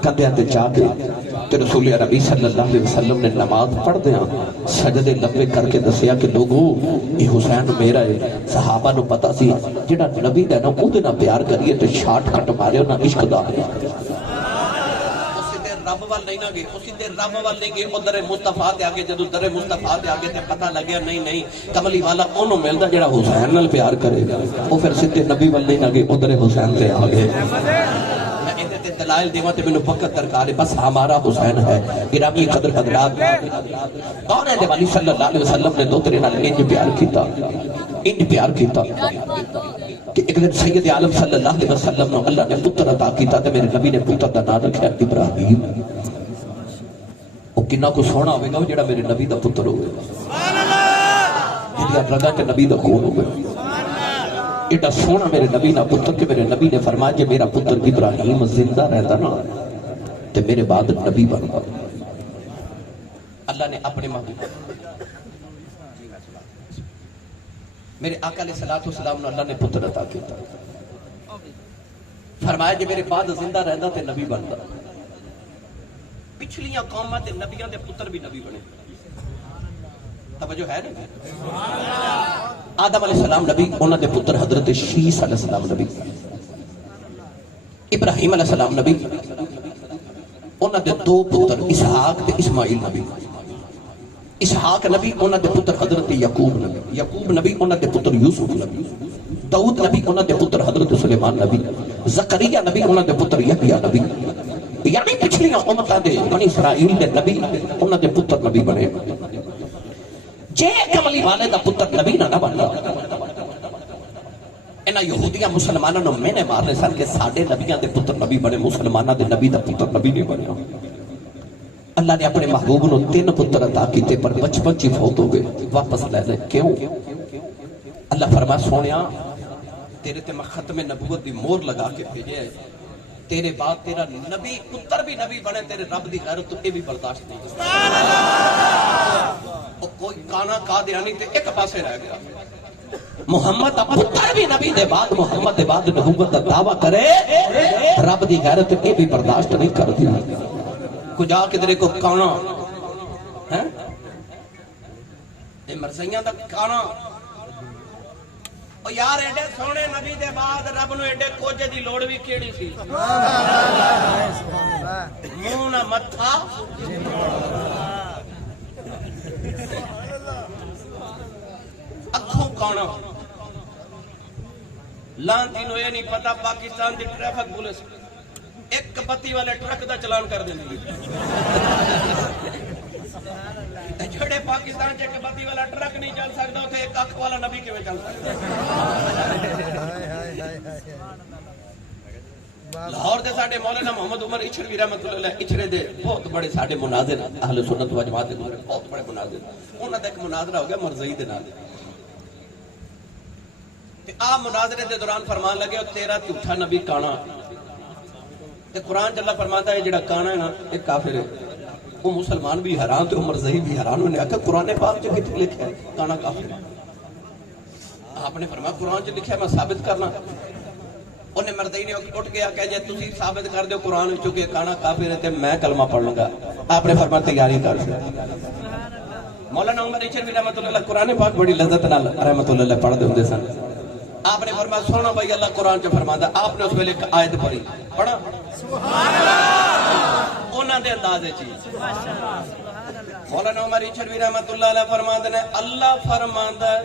کندھے تے چا کے تے رسول نبی صلی اللہ علیہ وسلم نے نماز پڑھ دیا سجدے لمبے کر کے دسیا کہ لوگو یہ حسین میرا ہے. صحابہ نو پتا سی جڑا نبی دا نا او دے نال پیار کریے تے شارٹ کٹ مارے نا عشق دا رب وال نہیں نہ گئے اسی دے رب وال نہیں گئے ادھر مصطفیٰ تے آگے جدو در مصطفیٰ تے آگے تے پتہ لگیا نہیں کملی والا انہوں ملدا جڑا حسین نال پیار کرے گا وہ پھر سیدھے نبی وال نہیں نہ گئے ادھر حسین تے آگے. دلائل دیواں تے مینوں وقت درکار ہے بس ہمارا حسین ہے. گرامی قدر حضرات کون ہے نبی صلی اللہ علیہ وسلم نے دوترے نال انج پیار کیتا کہ ایک دن سید عالم صلی اللہ علیہ وسلم نے اللہ نے پتر عطا کیتا تے میرے نبی نے پتر دا نام رکھیا ابراہیم. او کنا کو سونا ہوے گا جڑا میرے نبی دا پتر ہوے گا سبحان اللہ جڑا رگا تے نبی دا خون ہوے ایڈا سونا میرے نبی نا پتر کہ میرے نبی نے فرمایا جے میرا پتر ابراہیم زندہ رہتا نا تے میرے بعد نبی بن گا. اللہ نے اپنے محبوب میرے آقا علیہ الصلوۃ والسلام نے اللہ نے پتر عطا کیتا فرمایا جے میرے بعد زندہ رہندا تے نبی بندا. پچھلیاں قوماں تے نبیاں دے پتر بھی نبی بنے. توجہ ہے نا آدم علیہ السلام نبی انہاں دے پتر حضرت شیس علیہ السلام نبی ابراہیم علیہ السلام نبی انہاں دے دو پتر اسحاق تے اسماعیل نبی. اسحاق نبی انہاں دے پتر حضرت یعقوب نبی انہاں دے پتر یوسف نبی. داؤد نبی انہاں دے پتر حضرت سلیمان نبی. زکریا نبی انہاں دے پتر یحییٰ نبی. یعنی پچھلیاں امتاں دے بنی اسرائیل دے نبی انہاں دے پتر نبی بنے. جے کملی والے دا پتر نبی نہ بندا انہاں یہودیاں مسلماناں نوں میں نے مارنے سن کہ ساڈے نبیاں دے پتر نبی بنے مسلماناں دے نبی دا پتر نبی نہیں بنیا. اللہ نے اپنے محبوب نو 3 پتر عطا کیتے پر بچپن چ فوت ہو گئے واپس لے لے. کیوں؟ اللہ فرما سونیا تیرے تے میں ختم نبوت دی مہر لگا کے بھیجے ہے تیرے بعد تیرا نبی پتر بھی نبی بنے تیرے رب دی غیرت تو اے بھی برداشت نہیں. سبحان اللہ. کوئی کانا قادیانی تے ایک پاسے رہ گیا. محمد دا پتر بھی نبی دے بعد محمد دے بعد نبوت دا دعویٰ کرے رب دی غیرت اے بھی برداشت نہیں کر دی. کو جا کے درے کو کانا اے مرزیاں دا کانا او یار ایڈے سونے نبی دے بعد رب نو ایڈے کوجے دی لوڑ بھی کیڑی سی. منہ نہ متھا اکھوں کانا. لانتی نو یہ نہیں پتا پاکستان دی ٹریفک پولیس ایک بتی والے ٹرک دا چلان کر دیں گی. جڑے پاکستان چ ایک بتی والا ٹرک نہیں چل سکتا اتنے ایک اکھ والا نبی کیویں چل سکتا. لاہور دے ساڈے مولانا محمد عمر اچھروی رحمت اللہ علیہ اچھرے دے بہت بڑے ساڈے مناظر اہل سنت و جماعت دے بہت بڑے مناظر انہاں دا ایک مناظرہ ہو گیا مرزئی دے نال. تے آ مناظرے دے دوران فرمان لگے تیرا جھوٹا نبی کانا تے قرآن اللہ فرماتا ہے جڑا کانا ہے نا ایک کافر ہے. وہ مسلمان بھی حیران تے عمر زہی بھی حیران. انہوں نے کہا قرآن پاک جو کتنے لکھا ہے کانا کافر ہے. آپ نے فرمایا قرآن جو لکھا ہے میں ثابت کرنا. انہیں مردئی نے اٹھ گیا کہ جے تسی ثابت کر دیو قرآن چونکہ کانا کافر ہے تے میں کلمہ پڑھ لوں گا. آپ نے فرمایا تیاری کر دیا. مولانا عمر اچھروی رحمۃ اللہ علیہ قرآن پاک بڑی لذت نال رحمۃ اللہ علیہ پڑھ دے ہوندے سن. آپ نے فرمایا سونا بھائی اللہ قرآن جو فرماتا. آپ نے اس ویلے ایک آیت پڑھی پڑھا سبحان اللہ انہاں دے انداز وچ. مولانا عمر اچھروی رحمۃ اللہ علیہ فرماتے ہیں اللہ فرماتا ہے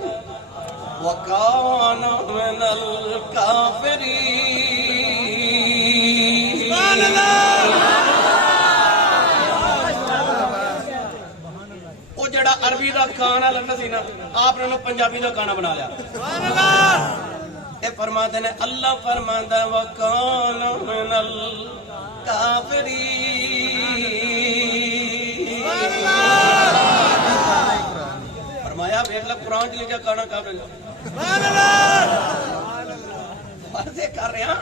وَكَانَ مِنَ الْكَافِرِينَ. سبحان اللہ. وہ جڑا عربی دا کانا لگتا سی نا آپ نے پنجابی دا کانا بنا لیا. سبحان اللہ. اے فرماتے ہیں اللہ فرماتا ہے وَكَانَ مِنَ الْكَافِرِينَ. فرمایا ویکھ لے قرآن چ لکھا کانا کافر. سبحان اللہ. فرض کر رہے ہیں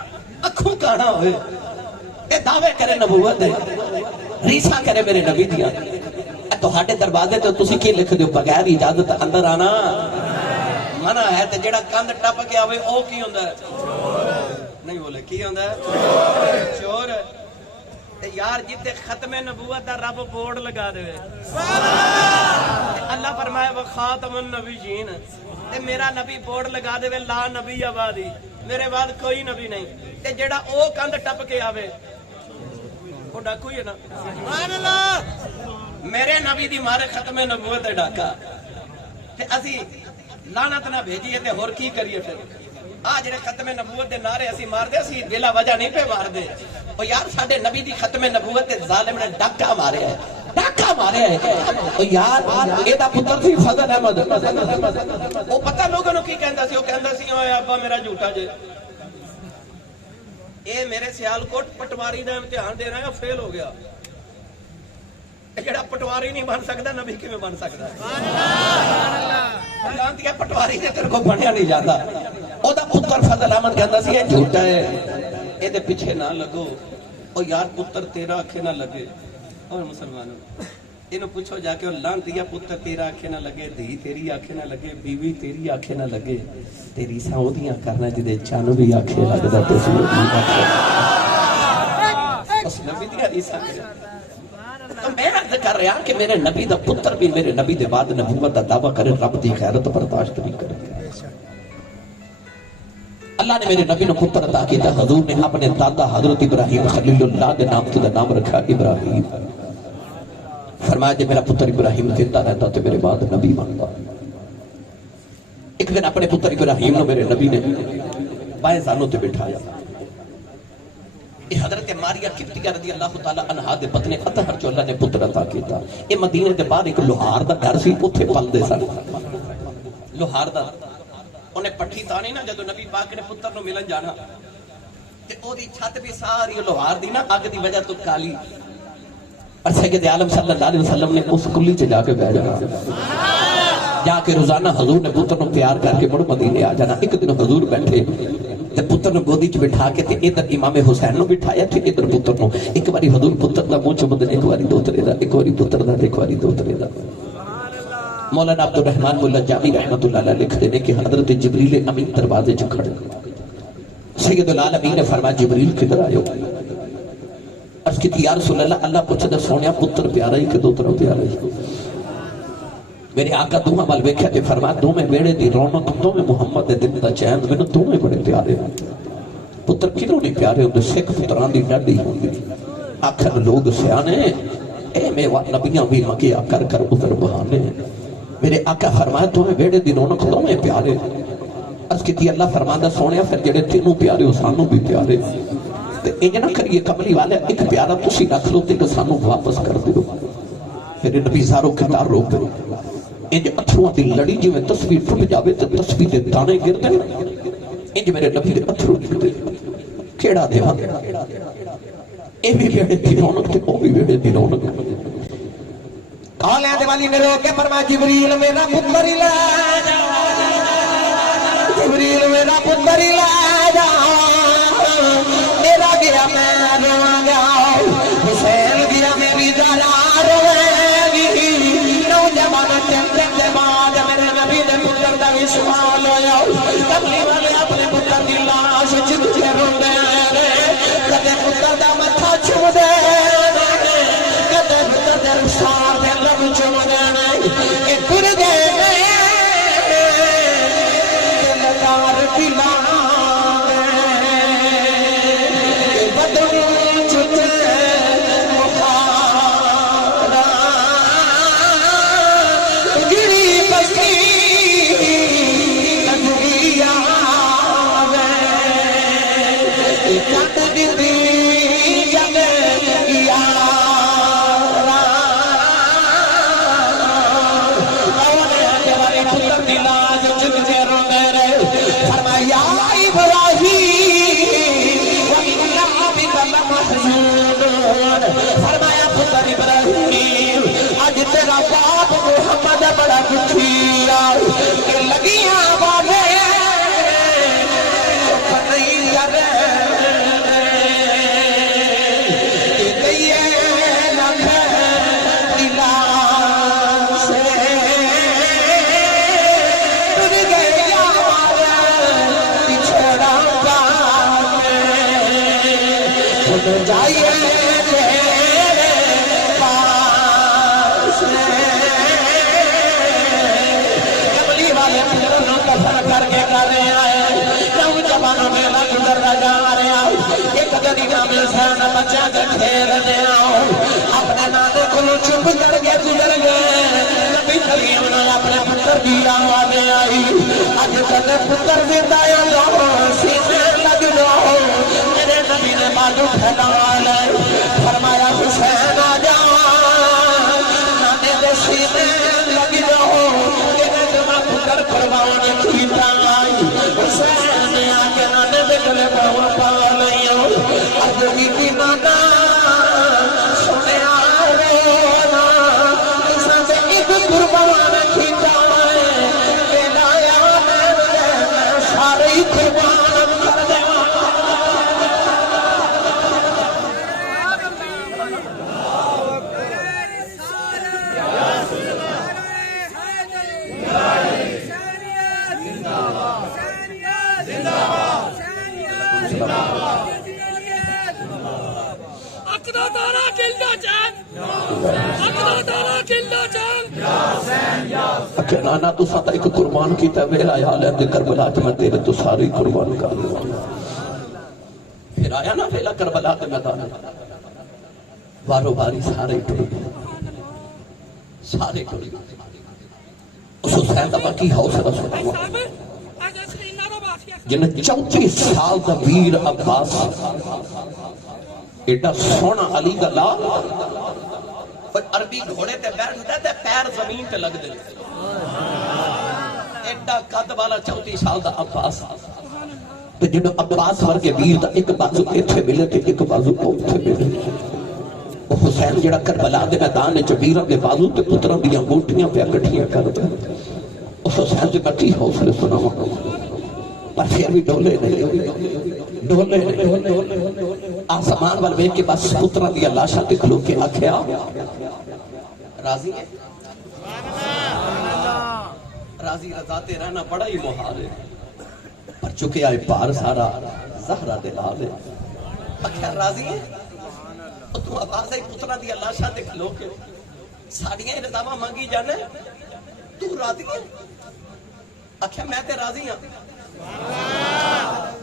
اکھوں کانا ہوئے اے دعوے کرے نبوت دے ریساں کرے میرے نبی دیاں تہاڈے دروازے تے تسی کی لکھ دیو بغیر اجازت اندر آنا منع ہے. تے جڑا کند ٹپ کے آوے او کی ہوندا ہے نہیں بولے کی ہوندا ہے چور. یار جتے ختم نبوت دا رب بورڈ لگا دے اللہ فرمائے وہ خاتم النبیین تے میرا نبی بورڈ لگا دے لا نبی آبادی میرے بعد کوئی نبی نہیں تے جیڑا او کند ٹپ کے آوے وہ ڈاکو ہی ہے نا سبحان اللہ میرے نبی دی مارے ختم نبوت ڈاکا تے اسی لعنت نہ بھیجیے تے ہور کی کریے پھر جڑے ختم نبوت دے نعرے اسی مار دے اسی بلا وجہ نہیں پہ مار دے او یار ساڈے نبی دی ختم نبوت تے ظالم نے ڈاکا ماریا ہے ڈاکا ماریا ہے او یار اے دا پتر سی فضل احمد او پتہ لوگوں نو کی کہندا سی او کہندا سی اوے ابا میرا جھوٹا جے اے میرے سیالکوٹ پٹواری دا امتحان دے رہا ہے فیل ہو گیا جڑا پٹواری نہیں بن سکتا نبی کیویں بن سکتا سبحان اللہ لانتی ہے پٹواری نے تیرے کو بنیا نہیں جاتا او دا پتر فضل احمد کہندا سی اے جھوٹا ہے اے دے پیچھے نہ لگو او یار پتر تیرا آنکھیں نہ لگے اور مسلمانوں انہوں پوچھو جا کے لانتی ہے پتر تیرا آنکھیں نہ لگے دھی تیری آنکھیں نہ لگے بیوی تیری آنکھیں نہ لگے تیری سعودیاں کرنا جدے چانو بھی آنکھیں لگدا تو سی اس نبی دی حدیث تو میں عرض کر رہا کہ میرے نبی دا پتر بھی میرے نبی دے بعد نبوت دا دعویٰ کرے رب دی خیرت برداشت بھی کرے اللہ نے میرے نبی نے پتر عطا کیا حضور نے اپنے دادا حضرت ابراہیم خلیل اللہ دے نام تو دا نام رکھا ابراہیم فرمایا جب میرا پتر ابراہیم زندہ رہتا تو میرے بعد نبی بنتا ایک دن اپنے پتر ابراہیم نے میرے نبی نے بائیں زانوں تے بٹھایا حضرت ماریہ قبطیہ رضی اللہ تعالیٰ عنہ دے پتنے اطہر جو اللہ نے پتر عطا کیتا اے مدینے دے بعد ایک لوہار دا گھر سی اوتھے پل دے سن لوہار دا انہیں پٹھی تانی نا جدو نبی پاک نے پتر نو ملن جانا تے او دی چھت بھی ساری لوہار دی نا اگ دی وجہ تو کالی اور سید عالم صلی اللہ علیہ وسلم نے اس کلی سے جا کے بیٹھ جانا جا کے روزانہ حضور نے پتر نو پیار کر کے مڑ مدینے آ جانا ایک دن حضور بیٹھے تے پتر نو گودی چ بٹھا کے تے ادھر امام حسین نو بٹھایا تے ادھر پتر نو ایک باری حضور پتر دا منہ چومدے ایک باری دوترے دا ایک باری پتر دا ایک باری دوترے دا مولانا عبد الرحمن مولا جامی رحمت اللہ علیہ لکھتے ہیں کہ حضرت جبریل امین دروازے چ کھڑے سید العالمین نے فرمایا جبریل کدھر آئے ہو عرض کی یا رسول اللہ اللہ پوچھدا سونیا پتر پیارا ہی کہ دوترا پیارا ہی میرے آقا دوہاں وال ویکھیا تے فرمایا دوویں بیڑے دی رونق دوویں محمد دے دل دا چین مینوں دوویں بڑے پیارے پتر کدوں نہیں پیارے ہوندے سکھ پتراں دی ڈاڈی ہوندی آکھن لوگ سیانے اے میوا نبیاں بھی مکیا کر کر ادھر بہانے میرے آقا فرمایا دوویں بیڑے دی رونق دوویں پیارے عرض کی اللہ فرماندا سونیا پھر جڑے تینوں پیارے ہو سانوں بھی پیارے تے انج نہ کریے کملی والے ایک پیارا تسی رکھ لو تے سانوں واپس کر دیو میرے نبی زارو کردار رو پہ انج اتھروں دی لڑی جو میں تصویر ٹوٹ جاوے تے تصویر دے دانے گر دے انج میرے نبی دے اتھروں گر دے کیڑا دے اے بھی بیڑے دی رونق تے او بھی بیڑے دی رونق کالے دے والی نے رو کے فرمایا جبریل میرا پتر لے جا جبریل میرا پتر لے جا میرا گیا میں رواں گا حسین گیا میری ذرا روے گی نوجوان چندے دے بعد میرے نبی دے پتر دا وشوال ہویا کملی والے اپنے پتر دی لاش چت کے روندے کدے پتر دا متھا چھو دے کدے پتر دے رخسار دے لب چھو دے اے گر گئے دلدار پلا تیرا باپ محمد بڑا دکھیا کہ لگیاں والے نہیں کرے کہ گئیے لکھ قلعہ سے ٹر گیا والے پچھڑا جانے جائیے کرتا جا رہا ایک دن امام حسین بچہ کے کھیل دیا اپنے نانے کو چپ کر کے گزر گئے نبی کریم نے اپنے پتر کی آواز آئی اج تک پتر زندہ لو سینے لگ جاؤ میرے نبی نے بازو پھیلا لے فرمایا حسین آ جا نانے دے سینے لگ جاؤ تیرے جمع پتر قربان کیتا آئی حسین نے آ کے نانے دے گلے پاؤں پا لئیوں اج بھی نانا سنے آرونا اساں سے ایک قربان کیتا ہے کہ لایا میں سارے قربان کر دے کہ نانا تو ساتھ ایک قربان کیتا ہے میرا حال ہے کہ کربلا میں تیرے تو ساری قربان کر دیا پھر آیا نا پہلا کربلا کے میدان وارو باری سارے ٹر گئے سارے ٹر گئے اس حسین دا باقی حوصلہ سنا جنہیں 34 سال دا ویر عباس ایڈا سونا علی دا لا عربی گھوڑے تے بیٹھ دے تے پیر زمین تے لگ دے ایڈا قد والا 34 سال دا عباس تے جنہوں عباس ورگے ویر دا ایک بازو ایتھے ملے تے ایک بازو اوتھے ملے وہ حسین جڑا کربلا دے میدان وچ ویراں دے بازو تے پتراں دیاں انگوٹھیاں پہ اکٹھیاں کردا اس حسین دے بچی حوصلے سناواں پر پھر بھی ڈولے نہیں آسمان وال ویکھ کے بس پتراں دی لاشاں تے کھلو کے آکھیا راضی ہے راضی رضا تے رہنا بڑا ہی محال ہے پر چکے آئے پار سارا زہرا دلا دے آکھیا راضی ہے تو آواز ہے پتراں دی لاشاں تے کھلو کے ساڑیاں رضاواں مانگی جانے تو راضی ہے آکھیا میں تے راضی ہاں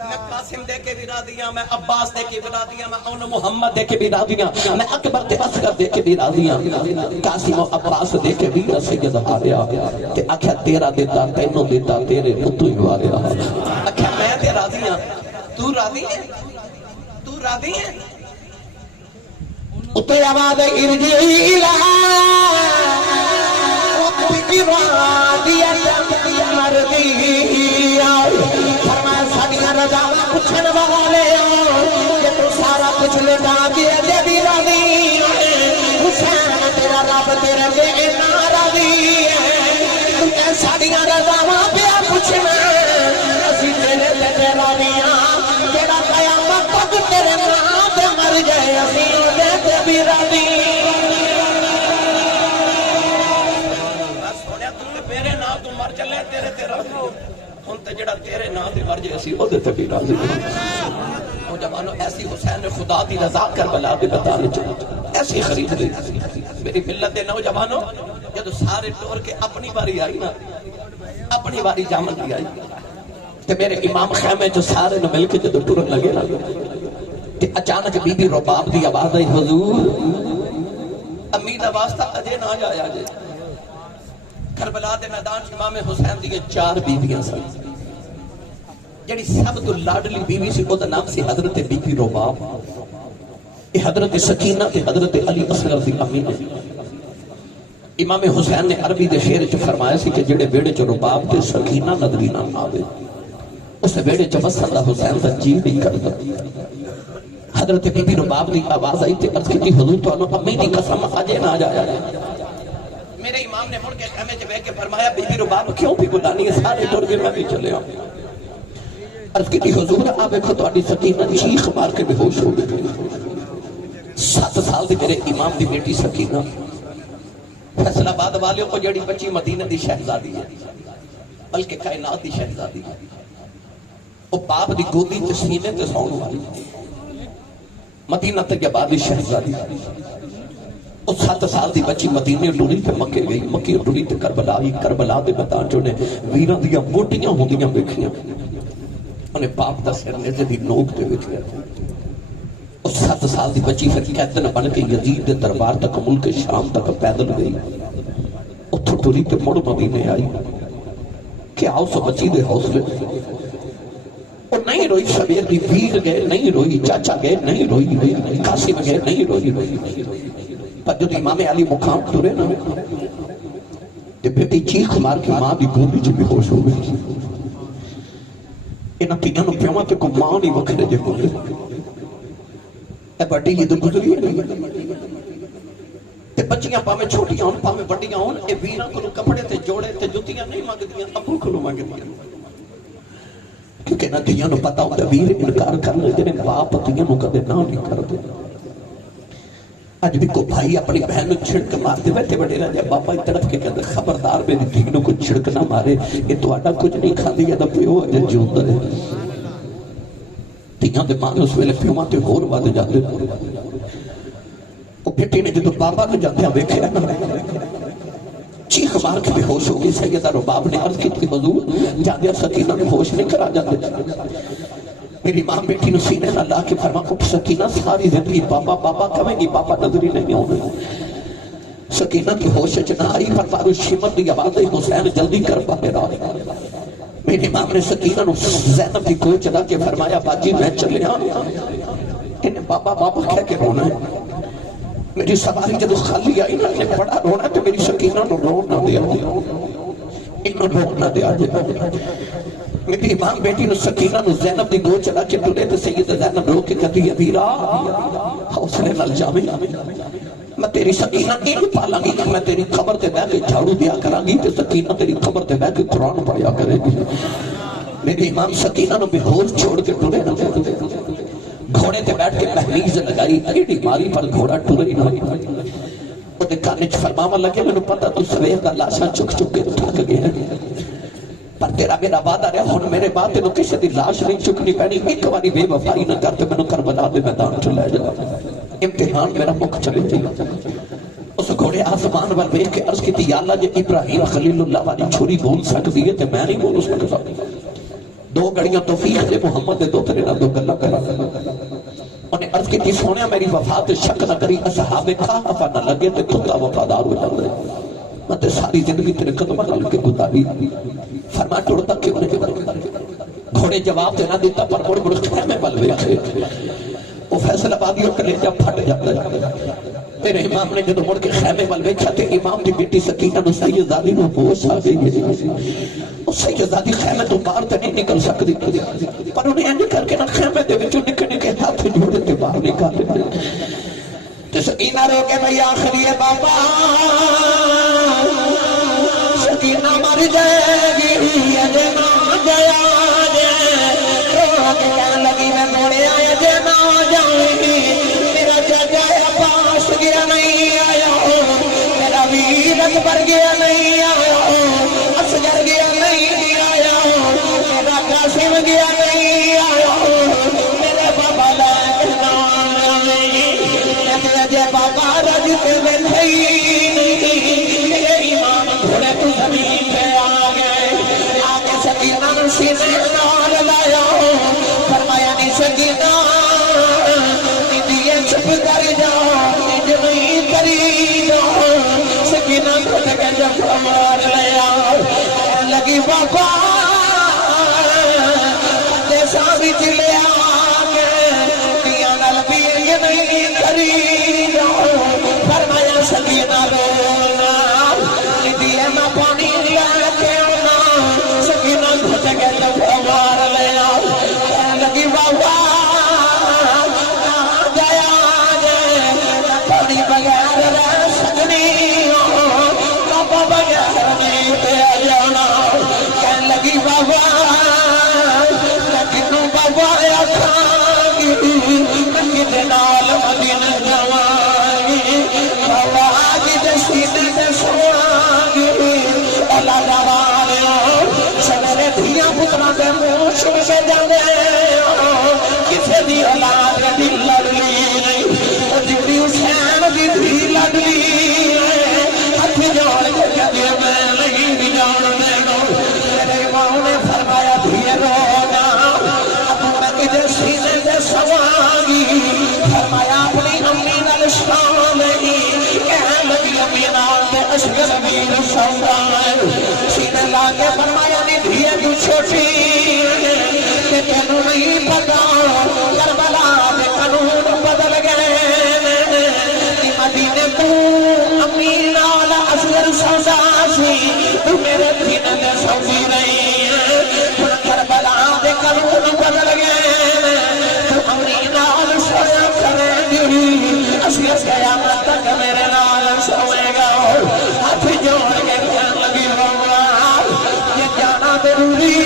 میں قاسم دے کے بھی راضی ہاں میں عباس دے کے بھی راضی ہاں میں اون محمد دے کے بھی راضی ہاں میں اکبر تے اصغر دے کے بھی راضی ہاں قاسم و عباس دے کے بھی سید آریا تے آکھیا تیرا دیتا تینوں دیتا تیرے تو ہی واریا آکھیا میں تے راضی ہاں تو راضی ہے تو راضی ہے اتے آواز ارجعی لا فرمایا ساڑیاں رضاواں پوچھن والے کہ تو سارا کچھ لٹا دیا جے بھی راضی ہے حسین تیرا رب تیرے تے ناراضی ہے تو ساڑیاں رضاواں پیا پوچھنا اسی تیرے تے راضی ہاں جڑا قیامت تک تیرے نام تے مر جائے اسی اودے تے بھی راضی جڑا تیرے نام دے مر جائے اسی اودے تے بھی راضی نوجوانوں ایسی حسین نے خدا دی رضا کربلا دے بتانے چاہیے ایسی خرید دی میری ملت دے نوجوانوں جب سارے ٹور کے اپنی باری آئی نا اپنی باری جامن دی آئی تے میرے امام خیمے جو سارے نے مل کے جب ٹورن لگے نا تے اچانک بی بی رباب دی آواز آئی حضور امید واسطہ اجے نہ جایا جے کربلا دے میدان امام حسین دی 4 بیویاں سن جڑی سب تو لاڈلی بیوی سی او دا نام سی حضرت بی بی رباب یہ حضرت سکینہ تے حضرت علی اصغر دی امی نے امام حسین نے عربی دے شعر چ فرمایا سی کہ جڑے بیڑے چ رباب تے سکینہ نظری نہ آوے اس بیڑے چ وسن دا حسین دا جی نہیں کردا حضرت بی بی رباب دی آواز آئی تے عرض کی حضور تانوں امی دی قسم اجے نہ جایا میرے امام نے مڑ کے خیمے چ بیٹھ کے فرمایا بی بی رباب کیوں بھی گلانی ہے سارے ٹر کے میں بھی چلے آؤں عرض کی حضور آپ دیکھو تہاڈی سکینہ چیخ مار کے بے ہوش ہو گئی 7 سال دی میرے امام دی بیٹی سکینہ فیصل آباد والے کو جڑی بچی مدینہ دی شہزادی ہے بلکہ کائنات دی شہزادی ہے وہ باپ دی گودی تے سینے تے سون والی مدینہ تے بعد دی شہزادی وہ 7 سال دی بچی مدینے ڈوری تے مکے گئی مکے ڈوری تے کربلا آئی کربلا دے میدان چ نے ویراں دیاں موٹیاں ہوندیاں ویکھیاں انہیں باپ دا سر نیزے دی نوک دے وچ گیا اور 7 سال دی بچی پھر قیدن بن کے یزید دے دربار تک ملک شام تک پیدل گئی اتھو ٹری تے مڑ مدینے آئی کہ آؤ سو بچی دے حوصلے اور نہیں روئی شبیر دی ویر گئے نہیں روئی چاچا گئے نہیں روئی قاسم گئے نہیں روئی پر جو امام علی مقام ٹرے نا تے بیٹی چیخ مار کے ماں دی گولی جو بے ہوش ہو گئی انہاں تیاں نو پیواں تے کو ماں نہیں وکھرے جے ہوئے اے بڑی یہ تو گزری ہے تے بچیاں پاویں چھوٹیاں ہون پاویں بڑیاں ہون اے ویراں کو کپڑے تے جوڑے تے جُتیاں نہیں مانگدیاں ابو کو مانگدیاں کیونکہ نہ تیاں نو پتا ہوتا ویر انکار کرنے جنہیں باپ تیاں نو کدے نہ نہیں کرتے آج بھی کو بھائی اپنی بہن نو چھڑک مارتے بیٹھے بڑے رہ جائے باپا طرف کے کہتے خبردار میری دھی نو کو چھڑک نہ مارے یہ تو آڈا کچھ نہیں کھا دیا نہ پیو اجے جیوندہ ہے تیاں دے مانے اس ویلے پیو ماتے ہور وادے جاتے وہ بیٹی نے جدو بابا نے جاتے ہیں ویکھے نا چیخ مار کے بے ہوش ہوگی سیدہ رباب نے عرض کی تھی حضور جاندیا سکینہ نے ہوش نہیں کرا جاتے میری ماں بیٹی نے سینے نہ لا کے فرما اٹھ سکینہ ساری زندگی بابا بابا کہیں گی بابا نظری نہیں ہونے سکینہ کی ہوش نہ آئی پر تارو شمت دی آواز حسین جلدی کر پانے رہا میری ماں نے سکینہ نے زینب کی کوئی چلا کے فرمایا باجی میں چلے انہیں بابا بابا کہہ کے رونا ہے میری سواری جب خالی آئی نا نے بڑا رونا تو میری سکینہ نو رونا دیا انہوں رونا دیا میری امام بیٹی نو سکینہ نو زینب دی گو چلا کے تلے تو سید زینب رو کے کہتی ہے بیرا حوصلے نال جاویں میں تیری سکینہ نہیں پالاں گی کہ میں تیری قبر تے بیٹھ کے جھاڑو دیا کراں گی تے سکینہ تیری قبر تے بیٹھ کے قرآن پڑھیا کرے گی میری امام سکینہ نو بے ہوش چھوڑ کے تلے نہ گھوڑے تے بیٹھ کے پہلیز لگائی ایڈی ماری پر گھوڑا ٹرے نہ وہ دے کانے چ فرماوا لگے میں نے پتا تو سویر دا لاشاں چک چک کے تھک گیا پر تیرا میرا وعدہ رہا ہن میرے بعد تینوں کسی دی لاش نہیں چکنی پینی ایک واری بے وفائی نہ کر تے مینوں کربلا دے میدان چ لے جا امتحان میرا مک چلے جائے اس گھوڑے آسمان ول ویکھ کے عرض کیتی یا اللہ جے ابراہیم خلیل اللہ والی چھری بول سکدی ہے تے میں نہیں بول سکدا دو گڑیاں توفیق دے محمد دے دو تیرے نہ دو گلا کرا انہیں عرض کی تھی سونے میری وفات شک نہ کری اصحاب کہف نہ لگے تے کتا وفادار ہو جاندے میں تے ساری زندگی تیرے قدمہ نال کے گزاری فرما ٹڑتا کیوں نہیں گھوڑے جواب دینا دیتا پر مڑ مڑ خیمے ول ویکھے وہ فیصلہ آبادی اور کلیجہ پھٹ جاتا ہے میرے امام نے جدو مڑ کے خیمے ول ویکھا تے امام دی بیٹی سکینہ نو سیدزادی نو ہوش آ گئی اس سیدزادی خیمے تو باہر تے نہیں نکل سکتی پر انہیں انج کر کے نہ خیمے دے وچوں نکلنے کے ہاتھ جوڑے تے باہر نکالے تے سکینہ رو کے میں آخری بابا سکینہ مر جائے گی اجے نہ گیا جے رو کے کہنے لگی میں موڑے آیا جے نہ جائیں میرا چاچا پاس گیا نہیں آیا میرا ویر اکبر گیا نہیں آیا اصغر گیا نہیں آیا میرا قاسم گیا نہیں آیا میرے بابا لیکن آیا بابا رجتے میں نہیں میرے ایمان گھوڑے تو زمین پہ آگئے آگے سکینہ سینے نال لایا فرمایا نہیں سکینہ نیدیے چھپ کر جاؤ نیج نہیں کری جاؤ سکینہ گھٹ کے جب مار لیا لگی بابا جیسا بھی چلے آگے دیا نال بھی یہ نہیں کری جاؤ فرمایا سکینہ رونا نیدیے میں پانی لیتے ہونا سکینہ گھٹ کے جب مار لیا لگی بابا بغیر رہ سکنی بابا بغیر نہیں پہ جانا کہنے لگی بابا میں کنوں بابا آکھاں گی میں کتے نال مدینہ جاواں بابا آج دے سینے تے سواں گی اللہ جوان سویرے دھیاں پتراں دے منہ چھپ کے جاندے کسے دی اولاد دل لڑلی نہیں جبری حسین دی دھی لگلی ہاتھ جوڑ کے کہتے میں نہیں بھی جان دینا میرے ماں نے فرمایا دھیے رونا شامہی احمد یمینان دے اشکر ویر سوڑائے سینے لاغے فرمایا ندھیے تو چھوٹی کہ تینو نہیں پتا کربلا دے قانون بدل گئے مدینے تو امین آلہ اصغر سودا سی تو میرے دین دے سوزی رہی کربلا دے قانون بدل گئے تو امین آلہ سویا کرے گی اصغر قیامت تک میرے نال سوئے گا ہاتھ جوڑ کے کہنے لگی ہوگا یہ جانا ضروری ہے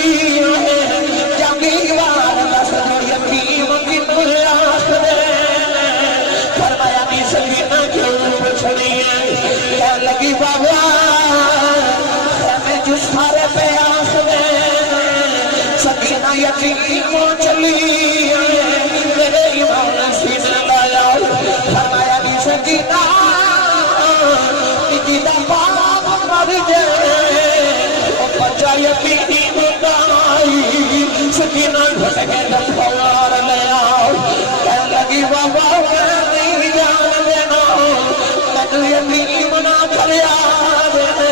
جنگی وار دس جو یتیم کی نور آخرے فرمایا نہیں سکینہ کیوں پچھڑی ہے کہنے لگی بابا میں جو سارے پہ آخرے سکینہ یتیم چلی میرے ایمان سینے لایا فرمایا نہیں سکینہ نکیدہ باپ مر جائے بچہ یتیم گائی سکینہ گھٹ کے دفعار لے آؤ کہنے لگی بابا میں نہیں جان دینا میں یتیم نہ کریا دینے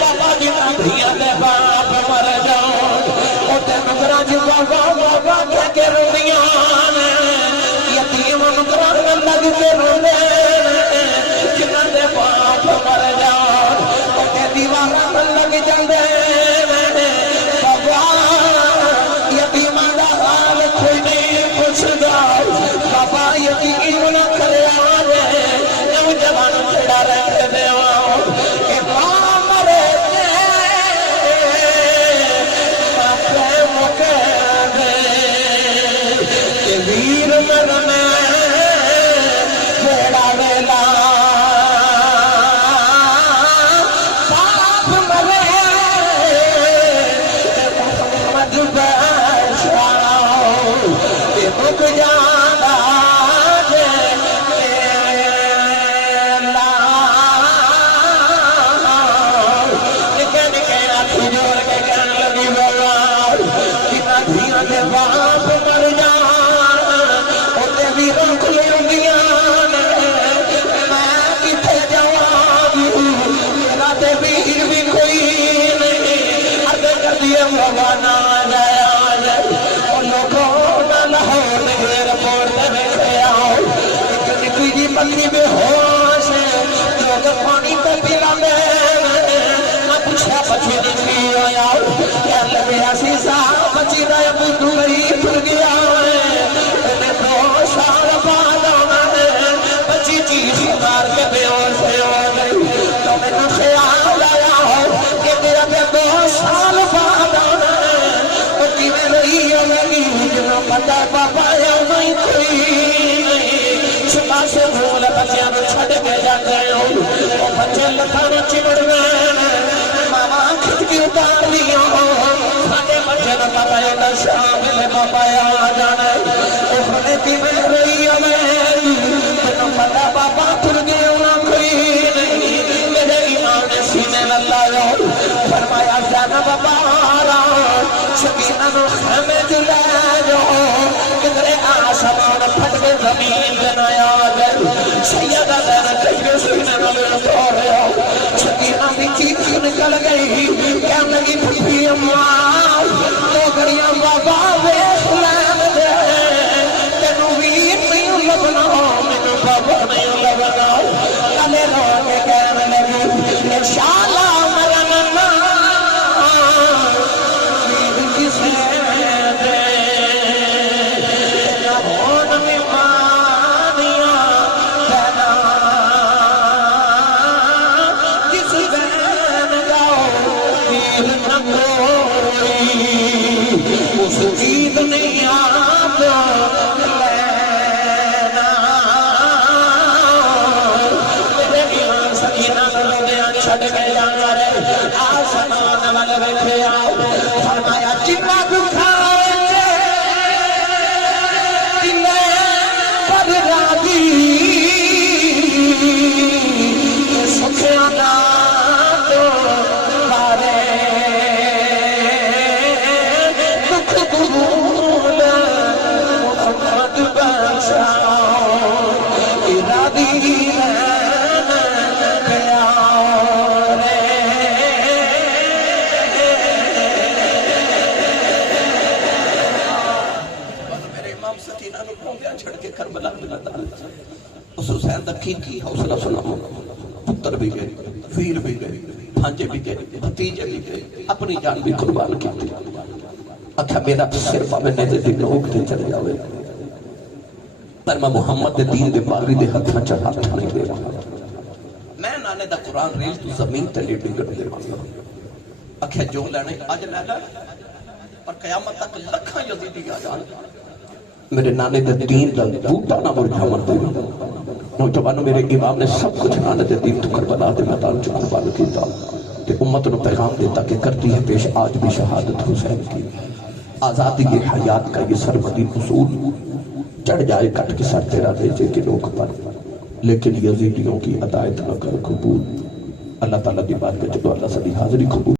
بابا جنا دھیا دے باپ مر جاؤ اوٹے نکرہ جو بابا بابا کہہ کے رویان یتیم نکرہ لگ کے رونے جنا دے باپ مر جاؤ اوٹے دیوارہ لگ جاندے بابا یتیم دا حال کوئی نہیں پوچھدا بابا یتیم نہ کریا دے نوجوان کھڑا رکھ دے کہ ماں مرے دے ماپے مکے دے کہ ویر مرنے کھڑا ویلا باپ مرے محمد بشراؤ کہ مک جانا دے نکے نکے آتھی جوڑ کے کہنے لگی بابا جنا دھیاں دے باپ مر جان اوتے بھی رکھ لیوں گیا میں کتے جوابی میرا تے ویر بھی کوئی نہیں عرض کر دیے بابا نہ جائے آجائے اور لوگوں نہ لاہور نگیر پورتے میں سے آؤ ایک نکی جی پکی بے ہوش جو کہ پانی پہ پیلا دے نہ پوچھا بچی نکی آیا کہنے لگے ایسی صاحب بچی رہے بدھو رہی پھر گیا انہیں 2 سال بعد آنا ہے بچی چیز مار کے بے ہوش ہو گئی تو میں نے خیال آیا ہو کہ تیرا پہ 2 سال بعد آنا ہے بچی میں رہی ہوگی جنہوں پتہ پاپا یا نہیں کوئی صبح سے بھول بچیاں نو چھڑ کے جا گئے ہو وہ بچے لکھانا چمڑ گئے ماما کھٹ کی اتار لیا ہو سانے بچے نہ پتا ہے نہ شامل بابا یا جانا اخنے کی میں رہی ہمیں تنہوں پتا بابا پھر گئے ہونا کوئی نہیں میرے ایمان سینے اللہ جو فرمایا زینب بارا سکینہ نو خیمے جلے جو کدرے آسمان پھٹ کے زمین بنایا گئے سیدہ زینب کہتے سکینہ نو لڑکو رہے ہو سکینہ بھی چیز نکل گئی کہنے لگی پھٹی اماں تو کریاں بابا ویخ لین دے تینو ویر نہیں لبنا مینو بابا نہیں لبنا کلے رو کے کہنے لگی انشاءاللہ مرنا ویر کسے دے تینا ہون میمانیاں پینا جس بین جاؤ ویر نہ کوئی اس عید نہیں آپ لینا میرے ایمان سکینہ لوگیاں چھڑ کے جانا رہے آسمان والے بیٹھے آؤ فرمایا جنہ دکھائے دلے پر راضی سکھیاں نہ تو بارے دکھ قبول محمد بشراؤ انہاں نوں روندیاں چھڑ کے کربلا دے میدان اس حسین دا کی حوصلہ سناؤ پتر بھی گئے ویر بھی گئے بھانجے بھی گئے بھتیجے بھی گئے اپنی جان بھی قربان کی اکھا میرا سر پاوے نیزے دی نوک تے چل جاوے پر میں محمد دے دین دے باغری دے ہتھاں چڑھ ہاتھ نہیں دے رہا میں نانے دا قرآن ریل تو زمین تے لیٹی کر دے رہا اکھا جو لینے آج لے لے اور قیامت تک لکھاں یزیدی آ جان میرے نانے دے دین دا بوٹا نہ مرجھا مر دے نوجوانوں میرے امام نے سب کچھ نانے دے دین تو کربلا دے میدان چ قربان کیتا تے امت نو پیغام دیتا کہ کرتی ہے پیش آج بھی شہادت حسین کی آزادی کے حیات کا یہ سرمدی اصول چڑھ جائے کٹ کے سر تیرا دیجے کے لوگ پر لیکن یزیدیوں کی عطایت نہ کر قبول اللہ تعالیٰ دی بات کے چلو اللہ صلی حاضری قبول